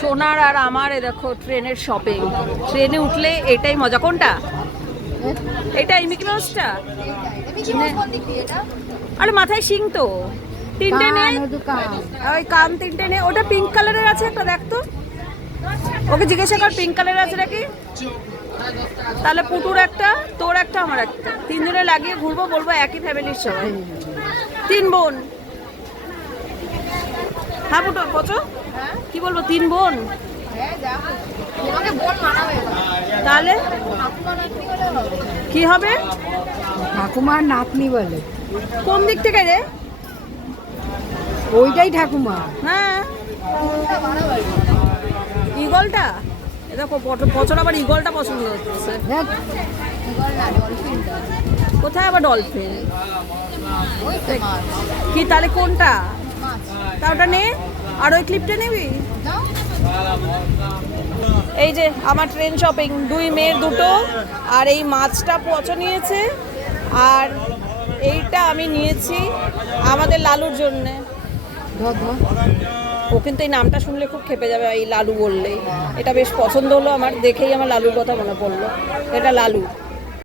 সোনার আর আমার দেখো ট্রেনের শপিং। ট্রেনে উঠলে এটাই মজা। কোনটা? এটাই মিকি মাউসটা? আরে মাথায় শিং তো। তিনটে নে, ওই কান তিনটে নে। ওটা পিঙ্ক কালারের আছে একটা, দেখ তো। ওকে জিজ্ঞাসা কর পিঙ্ক কালারের আছে নাকি। তাহলে পুটুর একটা, তোর একটা, আমার একটা, তিনজনে লাগিয়ে ঘুরবো, বলবো একই ফ্যামিলির সবাই, তিন বোন। হ্যাঁ পুটু পচো, কি বলবো, তিন বোন। তাহলে কি হবে? ঠাকুমার নাতনি বলে। কোন দিক থেকে রে? ওইটাই ঠাকুমা। হ্যাঁ, ইগলটা। এ দেখো পচর আবার ইগলটা পছন্দ হচ্ছে। দেখ কোথায় আবার ডলফিন? কি তাহলে কোনটা? তা ওটা নে, আর ওই ক্লিপটা নিবি। এই যে আমার ট্রেন শপিং, দুই মেয়ের দুটো, আর এই মাছটা পচো নিয়েছে, আর এইটা আমি নিয়েছি আমাদের লালুর জন্যে। ধর ধর। ও কিন্তু এই নামটা শুনলে খুব খেপে যাবে, এই লালু বললেই। এটা বেশ পছন্দ হলো আমার, দেখেই আমার লালুর কথা মনে পড়লো। এটা লালু।